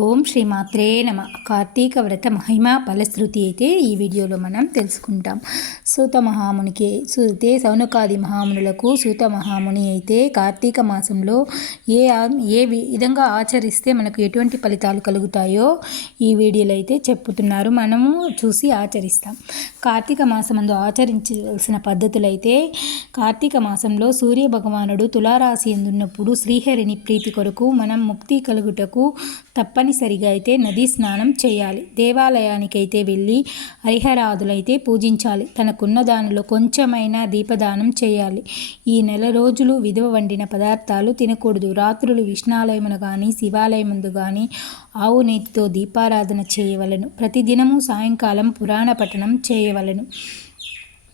ఓం శ్రీమాత్రే నమ. కార్తీక వ్రత మహిమ ఫలశ్రుతి అయితే ఈ వీడియోలో మనం తెలుసుకుంటాం. సూత మహామునికి సూతే సౌనకాది మహామునులకు సూత మహాముని అయితే కార్తీక మాసంలో ఏ ఏ విధంగా ఆచరిస్తే మనకు ఎటువంటి ఫలితాలు కలుగుతాయో ఈ వీడియోలో అయితే చెప్పుతున్నారు. మనము చూసి ఆచరిస్తాం. కార్తీక మాసమందు ఆచరించవలసిన పద్ధతులు అయితే కార్తీక మాసంలో సూర్య భగవానుడు తులారాశి ఎందున్నప్పుడు శ్రీహరిని ప్రీతి కొరకు మనం ముక్తి కలుగుటకు తప్ప తప్పనిసరిగా అయితే నదీ స్నానం చేయాలి. దేవాలయానికైతే వెళ్ళి హరిహరాదులైతే పూజించాలి. తనకున్న దానిలో కొంచెమైనా దీపదానం చేయాలి. ఈ నెల రోజులు విధవ వండిన పదార్థాలు తినకూడదు. రాత్రులు విష్ణాలయమును కానీ శివాలయముందు కానీ ఆవు నేతితో దీపారాధన చేయవలను. ప్రతిదినము సాయంకాలం పురాణ పఠనం చేయవలను.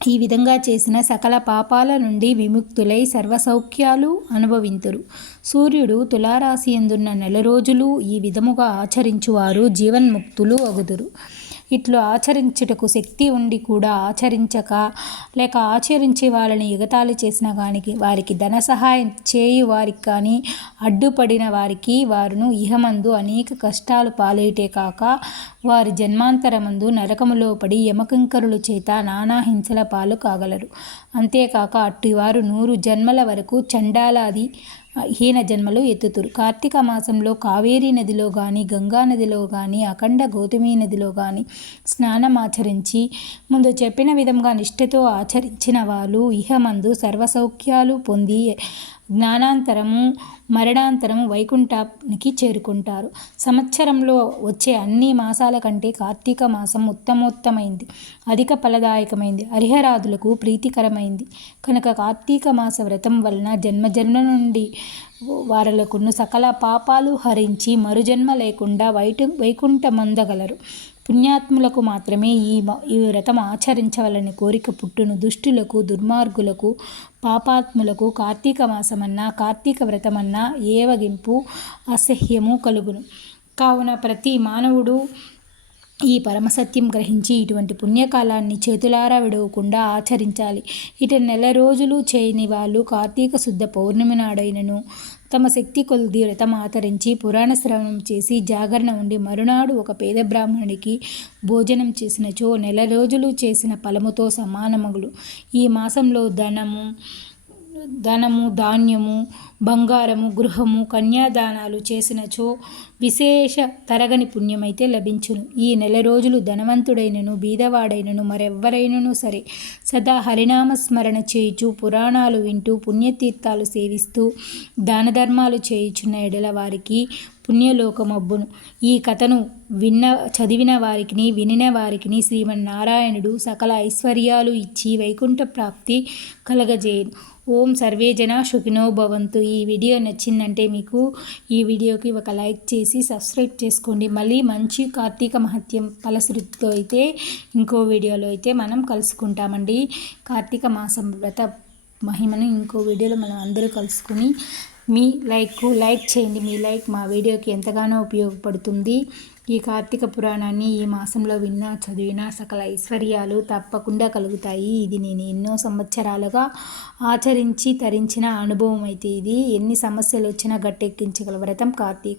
ఈ విధంగా చేసిన సకల పాపాల నుండి విముక్తులై సర్వసౌఖ్యాలు అనుభవింతురు. సూర్యుడు తులారాశి ఎందున్న నెల రోజులు ఈ విధముగా ఆచరించువారు జీవన్ముక్తులు అగుదురు. ఇట్లు ఆచరించుటకు శక్తి ఉండి కూడా ఆచరించక లేక ఆచరించే వాళ్ళని ఎగతాళి చేసిన కానీ వారికి ధన సహాయం చేయు వారికి కానీ అడ్డుపడిన వారికి వారును ఇహమందు అనేక కష్టాలు పాలేటే కాక వారి జన్మాంతరమందు నరకములో పడి యమకింకరుల చేత నానా హింసల పాలు కాగలరు. అంతేకాక అట్టి వారు నూరు జన్మల వరకు చండాలాది హీన జన్మలు ఎత్తుతురు. కార్తీక మాసంలో కావేరీ నదిలో కానీ గంగా నదిలో కానీ అఖండ గౌతమి నదిలో కానీ స్నానం ఆచరించి ముందు చెప్పిన విధంగా నిష్ఠతో ఆచరించిన వాళ్ళు ఇహమందు సర్వసౌఖ్యాలు పొంది జ్ఞానాంతరము మరణాంతరము వైకుంఠానికి చేరుకుంటారు. సంవత్సరంలో వచ్చే అన్ని మాసాల కంటే కార్తీక మాసం ఉత్తమోత్తమైంది. అధిక ఫలదాయకమైంది. హరిహరాదులకు ప్రీతికరమైంది. కనుక కార్తీక మాస వ్రతం వలన జన్మజన్మ నుండి వారలకును సకల పాపాలు హరించి మరుజన్మ లేకుండా వైటు వైకుంఠమందగలరు. పుణ్యాత్ములకు మాత్రమే ఈ ఈ వ్రతం ఆచరించవలని కోరిక పుట్టును దుష్టులకు దుర్మార్గులకు పాపాత్ములకు కార్తీక మాసమన్నా కార్తీక వ్రతమన్నా ఏవగింపు అసహ్యము కలుగును. కావున ప్రతి మానవుడు ఈ పరమసత్యం గ్రహించి ఇటువంటి పుణ్యకాలాన్ని చేతులారా విడవకుండా ఆచరించాలి. ఇటు నెల రోజులు చేయని వాళ్ళు కార్తీక శుద్ధ పౌర్ణమి నాడైనను తమ శక్తి కొలిది వ్రతం ఆచరించి పురాణ శ్రవణం చేసి జాగరణ ఉండి మరునాడు ఒక పేద బ్రాహ్మణుడికి భోజనం చేసినచో నెల రోజులు చేసిన ఫలముతో సమానమగులు. ఈ మాసంలో ధనము ధనము ధాన్యము బంగారము గృహము కన్యాదానాలు చేసినచో విశేష తరగని పుణ్యమైతే లభించును. ఈ నెల రోజులు ధనవంతుడైనను బీదవాడైనను మరెవ్వరైనను సరే సదా హరినామస్మరణ చేయుచు పురాణాలు వింటూ పుణ్యతీర్థాలు సేవిస్తూ దాన ధర్మాలు చేయుచున్న ఎడల వారికి పుణ్యలోకమబ్బును. ఈ కథను విన్న చదివిన వారికి వినిన వారికి శ్రీమన్నారాయణుడు సకల ఐశ్వర్యాలు ఇచ్చి వైకుంఠ ప్రాప్తి కలగజేయను. ఓం సర్వే జన సుఖినో భవంతు. ఈ వీడియో నచ్చిందంటే మీకు ఈ వీడియోకి ఒక లైక్ చేసి సబ్స్క్రైబ్ చేసుకోండి. మళ్ళీ మంచి కార్తీక మహత్యం ఫలశ్రుతితో అయితే ఇంకో వీడియోలో అయితే మనం కలుసుకుంటామండి. కార్తీక మాసం వ్రత మహిమను ఇంకో వీడియోలో మనం అందరూ కలుసుకుని మీ లైక్ లైక్ చేయండి. మీ లైక్ మా వీడియోకి ఎంతగానో ఉపయోగపడుతుంది. ఈ కార్తీక పురాణాన్ని ఈ మాసంలో విన్నా చదివినా సకల ఐశ్వర్యాలు తప్పకుండా కలుగుతాయి. ఇది నేను ఎన్నో సంవత్సరాలుగా ఆచరించి తరించిన అనుభవం అయితే ఇది. ఎన్ని సమస్యలు వచ్చినా గట్టెక్కించగల వ్రతం కార్తీక